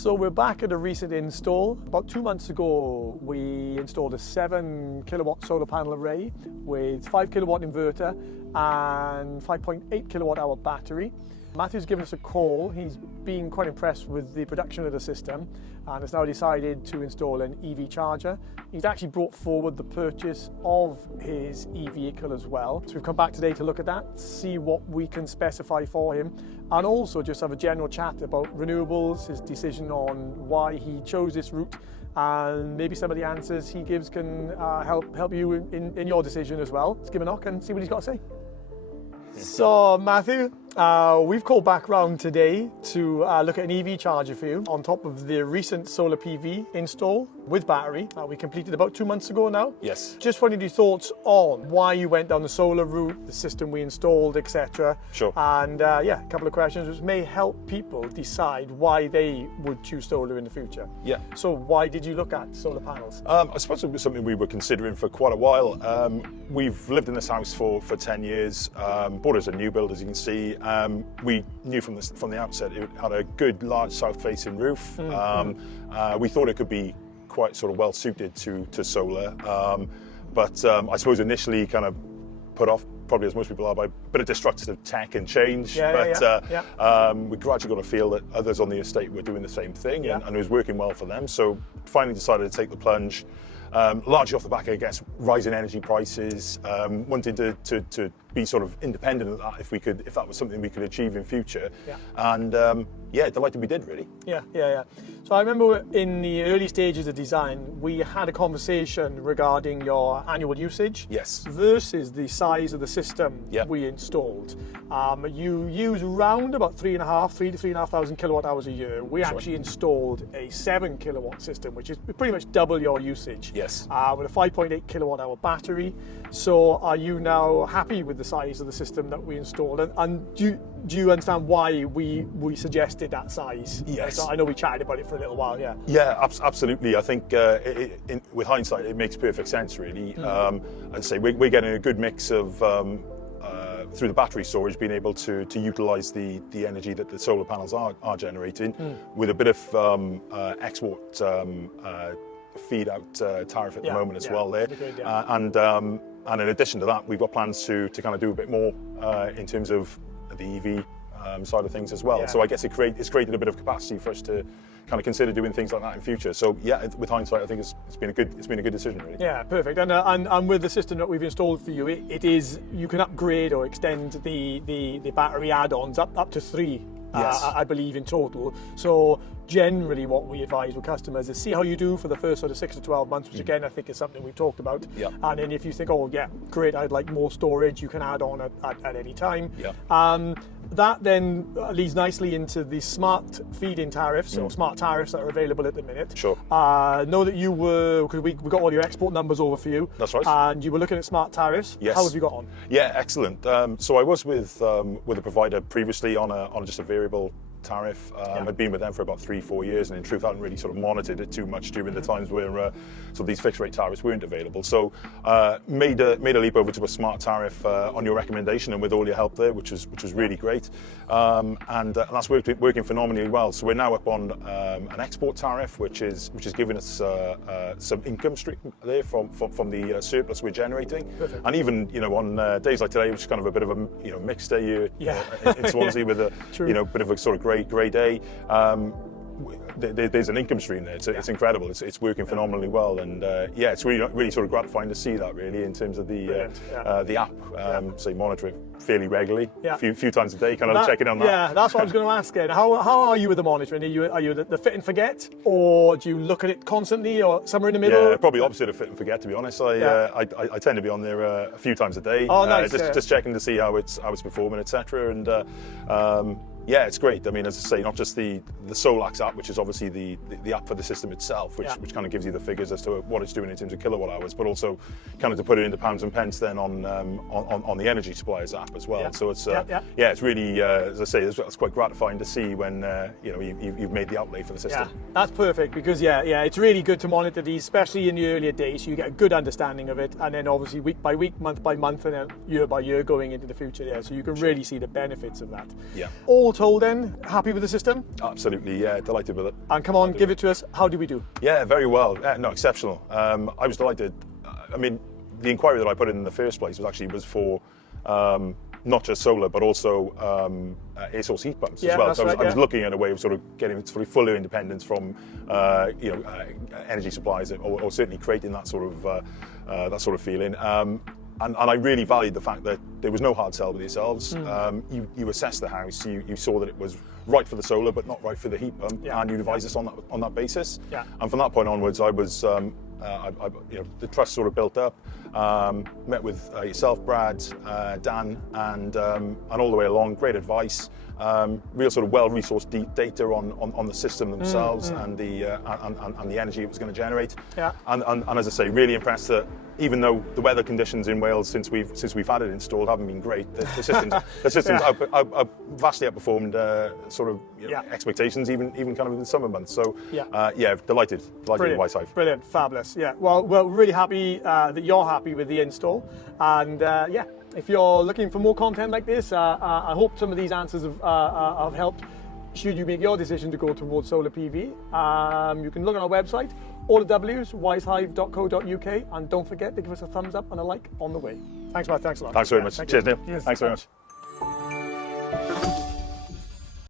So we're back at a recent install. About 2 months ago, we installed a 7 kilowatt solar panel array with 5 kilowatt inverter and 5.8 kilowatt hour battery. Matthew's given us a call. He's been quite impressed with the production of the system and has now decided to install an EV charger. He's actually brought forward the purchase of his e-vehicle as well. So we've come back today to look at that, see what we can specify for him, and also just have a general chat about renewables, his decision on why he chose this route, and maybe some of the answers he gives can help you in your decision as well. Let's give him a knock and see what he's got to say. So Matthew, we've called back round today to look at an EV charger for you on top of the recent solar PV install with battery we completed about 2 months ago now. Yes. Just wanted your thoughts on why you went down the solar route, the system we installed, etc. Sure. And a couple of questions which may help people decide why they would choose solar in the future. Yeah. So why did you look at solar panels? I suppose it was something we were considering for quite a while. We've lived in this house for 10 years, bought it as a new build, as you can see. We knew from the outset it had a good large south-facing roof. We thought it could be quite sort of well suited to solar, but I suppose initially kind of put off, probably as most people are, by a bit of destructive tech and change. We gradually got a feel that others on the estate were doing the same thing, and it was working well for them. So finally decided to take the plunge. Largely off the back, I guess, rising energy prices, wanting to be sort of independent of that if that was something we could achieve in future. And delighted we did, really. Yeah. So I remember in the early stages of design, we had a conversation regarding your annual usage versus the size of the system we installed. You use around about 3,500 to 3,500 kilowatt hours a year. We actually installed a 7 kilowatt system, which is pretty much double your usage. Yes. With a 5.8 kilowatt hour battery. So are you now happy with the size of the system that we installed? And do you understand why we suggested that size? Yes. I know we chatted about it for a little while, yeah. Yeah, absolutely. I think with hindsight, it makes perfect sense, really. I'd say we're getting a good mix of, through the battery storage, being able to utilise the energy that the solar panels are generating with a bit of export feed out tariff at the moment as well there. And in addition to that, we've got plans to kind of do a bit more in terms of the EV side of things as well. So I guess it's created a bit of capacity for us to kind of consider doing things like that in future. So with hindsight, I think it's been a good decision, really. Yeah, perfect. And with the system that we've installed for you, it is, you can upgrade or extend the battery add-ons up to 3. I believe in total. So generally what we advise with customers is see how you do for the first sort of 6 to 12 months, which again I think is something we've talked about. And then if you think, oh yeah, great, I'd like more storage, you can add on at any time. That then leads nicely into the smart feed-in tariffs, or smart tariffs that are available at the minute. Sure. Know that you were, because we got all your export numbers over for you. That's right. And you were looking at smart tariffs. Yes. How have you got on? Yeah, excellent. So I was with a provider previously on just a variable tariff. I'd been with them for about 3-4 years, and in truth I hadn't really sort of monitored it too much during the times where sort of these fixed rate tariffs weren't available. So made a leap over to a smart tariff on your recommendation and with all your help there, which was really great. And that's working phenomenally well. So we're now up on an export tariff, which is giving us some income stream there from the surplus we're generating. Perfect. And even on days like today, which is kind of a bit of a mixed day here in Swansea with a bit of a sort of grey day. There's an income stream there. It's incredible. It's working phenomenally well, and it's really sort of gratifying to see that, really, in terms of the app. So you monitor it fairly regularly, a few times a day, kind of checking on that. Yeah, that's what I was going to ask. How are you with the monitoring? Are you the fit and forget, or do you look at it constantly, or somewhere in the middle? Yeah, probably opposite of fit and forget, to be honest. I tend to be on there a few times a day. Oh, nice. Just checking to see how it's performing, etc. And yeah, it's great. I mean, as I say, not just the Solax app, which is obviously the app for the system itself, which kind of gives you the figures as to what it's doing in terms of kilowatt hours, but also kind of to put it into pounds and pence then on the energy suppliers app as well. So it's it's really, as I say, it's quite gratifying to see when you've made the outlay for the system. Yeah, that's perfect, because it's really good to monitor these, especially in the earlier days, so you get a good understanding of it, and then obviously week by week, month by month, and then year by year going into the future. So you can really see the benefits of that. Yeah. All told then, happy with the system? Absolutely, yeah, delighted with it. And come on, give it to us. How do we do? Yeah, very well. No, exceptional. I was delighted. I mean, the inquiry that I put in the first place was for not just solar, but also air source heat pumps as well. That's So right, I was looking at a way of sort of getting sort of fuller independence from energy supplies, or certainly creating that sort of feeling. And I really valued the fact that there was no hard sell with yourselves. You assessed the house, you saw that it was right for the solar, but not right for the heat pump, and you advised us on that basis. Yeah. And from that point onwards, I was, the trust sort of built up. Met with yourself, Brad, Dan, and all the way along. Great advice. Real sort of well-resourced data on the system themselves and the energy it was going to generate. Yeah. And as I say, really impressed that even though the weather conditions in Wales since we've had it installed haven't been great, the systems vastly outperformed expectations, even kind of in the summer months. So delighted with Wise Hive. Brilliant, fabulous. Yeah, well, we're really happy that you're happy with the install, and if you're looking for more content like this, I hope some of these answers have helped. Should you make your decision to go towards solar PV, you can look on our website, all the W's, wisehive.co.uk, and don't forget to give us a thumbs up and a like on the way. Thanks, Matt. Thanks a lot. Thanks very much. Cheers, Neil. Yes. Thanks very much.